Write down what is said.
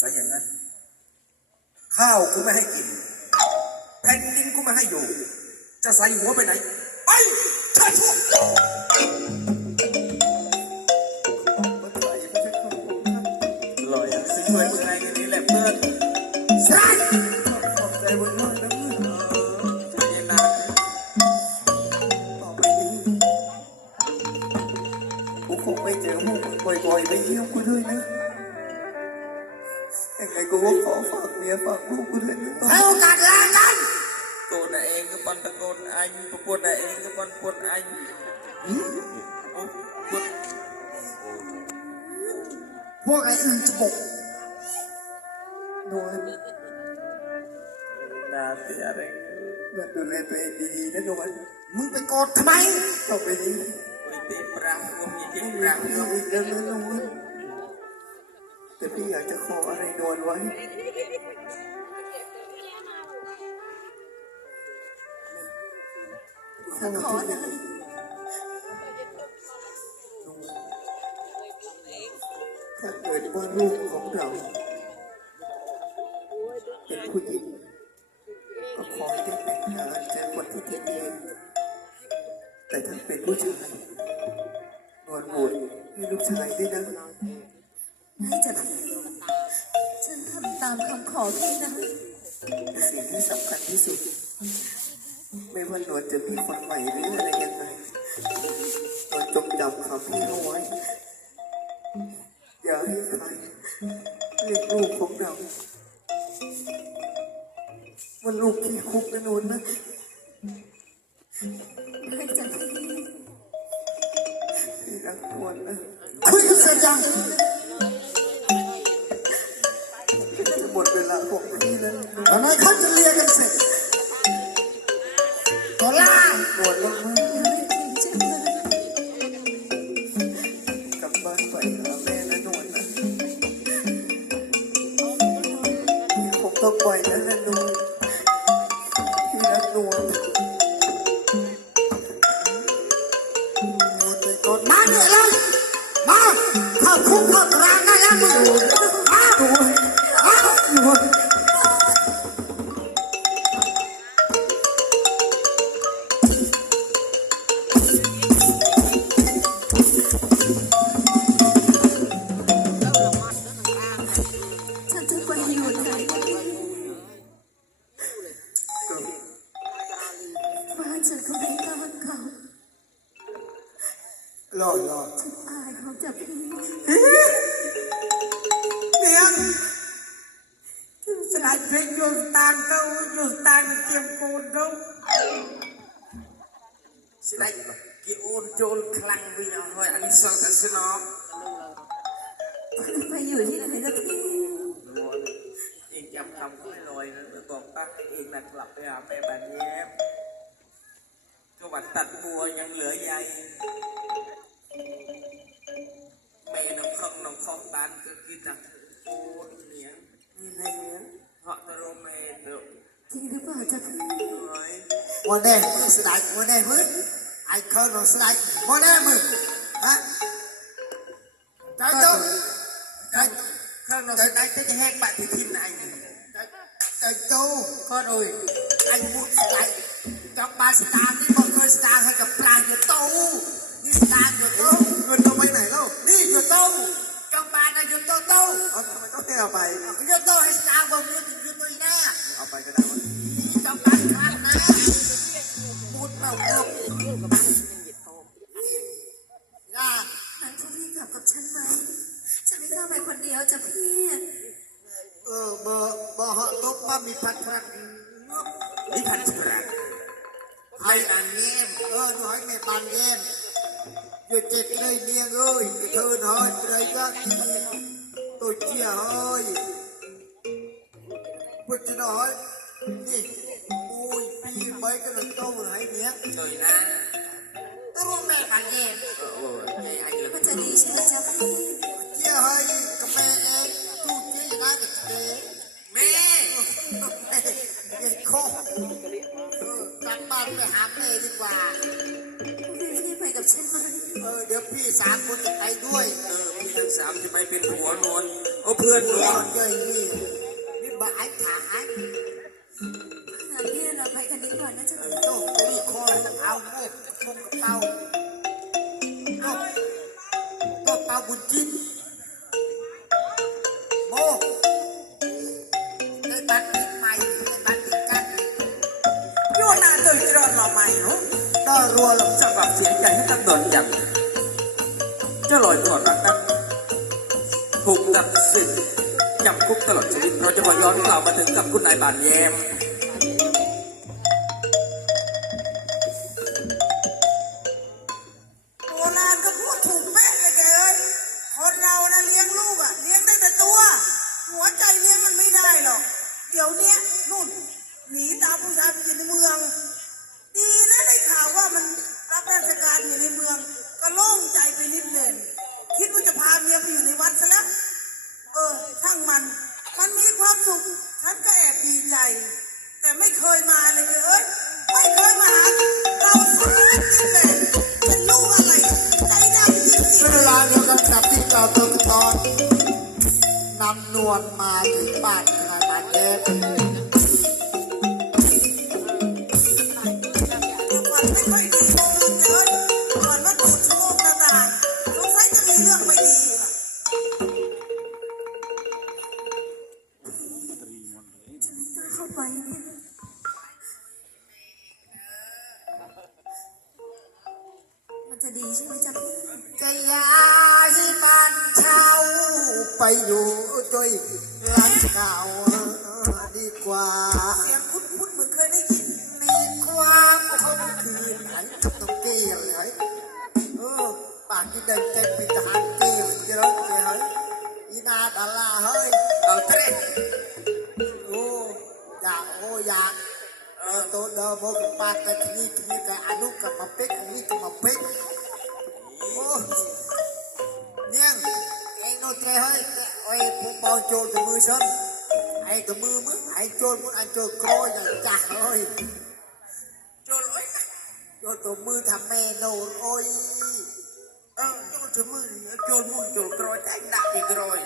ซะอย่างนั้น ข้าวกูไม่ให้กินแผ่นดินกูไม่ให้อยู่ จะใส่หัวไปไหน ไปชาชุลอยสิ่งสวยมึงไงกันนี่แหละเพื่อน ยังไงกูก็ขอฝากเมียฝากลูกกูด้วยนะต่อให้โอกาสลากัน Cô này em cái con tao con anh, cô này em cái con quân anh. Ô, quân. พวกไอ้อื่นจะบอกนวล Là thì à đây. แบบดูแลตัวเองดีๆนะนวลมึงไปกดทำไม ต่อไปนี้ Ôi tê bravo, nhìn ไม่ tê มี bravo. ผู้หญิงแล้วนะนวลแต่ พี่อยากจะขออะไรนวลไว้ขออะถ้าเกิดว่าลูกของเรา เป็นผู้หญิงก็ขอให้ได้แต่งงานเจอคนที่ดีเองแต่ถ้าเป็นผู้ชายนวลบุญให้ลูกชายด้วยนะ ได้จะพี่ฉันทำตามคำขอพี่นะสิ่งที่สำคัญที่สุด ไม่ว่านวลจะมีคนใหม่หรืออะไรยังไงนวจงจำคำพี่เอาไว้ อย่าให้ใครเรียกลูกของเราว่าลูกที่คุกนะนวลนะได้จะพี่พี่รักนวลนะคุยกันเสร็จยัง หมดเวลาของพี่แล้วนวลทำไมเขาจะเลียกันเสร็จก็ล่านวลมากยังไม่ถึงกับบ้าปหาแม่นะนวลนะพี่คงต้องปล่อยแล้วนะนวลพี่รักนวลกดมาเนี่ยเลยมาเข้าคุกเข้าตารางได้านฉันก็ไม่ต้อนเขารอรอฉันอายเขาจะพี่เนี่ยสลายเพลงโยนตางเขาโยนตางเกียมโกนเขาสลายกี่โอนโจลคลั ตัดบัวยังเหลือใยแม่น้องคองน้องคองบ้านก็คิดจากโอ้เนียงอะไรเนี่ยเหาะตะโรเมเดอจริงหรือเปล่าจะพี่เฮ้ยวันแดงมือสลายวันแดงมือไอ้เขาหนองสลายวันแดงมือฮะใจโตใจข้างนอกสนายจะแห้งบะที่ทิม anh ใจโตก็โดยไอ้มุดสลาย จับบาสตาร์นี่บอกเคยสตาร์ให้กับปลาอยู่โตนี่สตาร์อยู่โตเงินเราไปไหนแล้วนี่อยู่โตจับบานะอยู่โตโตเอาทำไมต้องให้เอาไปอยู่โตให้สตาร์บอกอยู่อยู่โตอีน่เอาไปก็ได้วะจับบาครั้งนะมุดเราเอิบย่างั้นจะพี่กลับกับฉันไหม ฉันไม่กล้าไปคนเดียวจะพี่ เออเบอร์เบอร์เหาะตบมามีพันพรักนี่พันชิบ ไม่นานเงี้ยเออหน่อยในบานเย็นอยู่เจ็ดเลยเมียเอ้ยเธอหน่อยเลยก็ที่ตัวเชี่ยเอ้ยพุทธน้อยนี่อุ้ยพี่ไปก็เลยโตไหนเนี้ยเลยนะตัวแม่บานเย็นเออเออนี่ไอ้เรื่องมันจะดีใช่ไหมจะพี่เชี่ยเฮ้ยกับแม่เองตู้เชี่ยได้กับเจ๊ อกลับบ้านไปหาแม่ดีกว่าพี่จะได้ไปกับฉันไหมเออเดี๋ยวพี่สามคนจะไปด้วย เออพี่ทั้งสามจะไปเป็นผัวนวลโอ้เพื่อนหนู con chơi gì biết bà anh thả anh น้ำเพื่อนเราไปกันดีกว่านะเจ้าค่ะ đâu đi coi ao ngô không tao đâu นนาเตยที่รอดมาใหม่เนาะ đó rùa lắm สำหรับเสียงใจให้ตั้งโดนอย่างเจ้าลอยถอดรักนั้นถูกตัดสินจำคุกตลอดชีวิตเราจะมาย้อนกล่าวมาถึงกับคุณนายบานแยมโบราณก็พูดถูกแม่เลยแกเอ้ยคนเรานะเลี้ยงลูกอะเลี้ยงได้แต่ตัว หัวใจเลี้ยงมันไม่ได้หรอก เดี๋ยวนี้นู่นหนีตามผู้ชายไปอยู่ในเมือง ดีนะได้ข่าวว่ามันรับราชการอยู่ในเมือง ก็โล่งใจไปนิดหนึ่งคิดว่าจะพาเมียไปอยู่ในวัดซะแล้ว เออช่างมัน มันมีความสุข ฉันก็แอบดีใจ แต่ไม่เคยมาเลยเอ้ยไม่เคยมาหาเราสักนิดเลยเป็นลูกอะไร ใจดำจริงเวลาเดียวกันกับที่เราตอนตอนนำนวลมาถึงบ้านขนาดบาดเจ็บ จะย้ายบ้านเช่าไปอยู่ด้วยร้านข้าดีกว่าเสียงคุ้นๆเหมือนเคยได้ยินมีความคมคืนไหนกับตรงเกี้ยวไหนเออปากที่เดินเต็มปีทหารเกี้ยวเจ้าเจ้าอีนาดาลาเฮ้ยเอาเทรโอ้อยากโอ้อยากเออตัวเดิมบอกปากแต่ทีนี้ทีนี้ก็อนุกับมาเป็กอันนี้ก็มาเป็ก អូនាងឯងនោះត្រេះហើយអើយពួកបងចូលទៅមើលសិនឯងទៅមើលមើលឯងចូលមុនឯងចូលក្រោយដល់ចាស់អើយចូលអុយចូលទៅមើលថាមេនោះអុយអើចូលទៅមើលចូលមុនចូលក្រោយតែដាក់ពីក្រោយ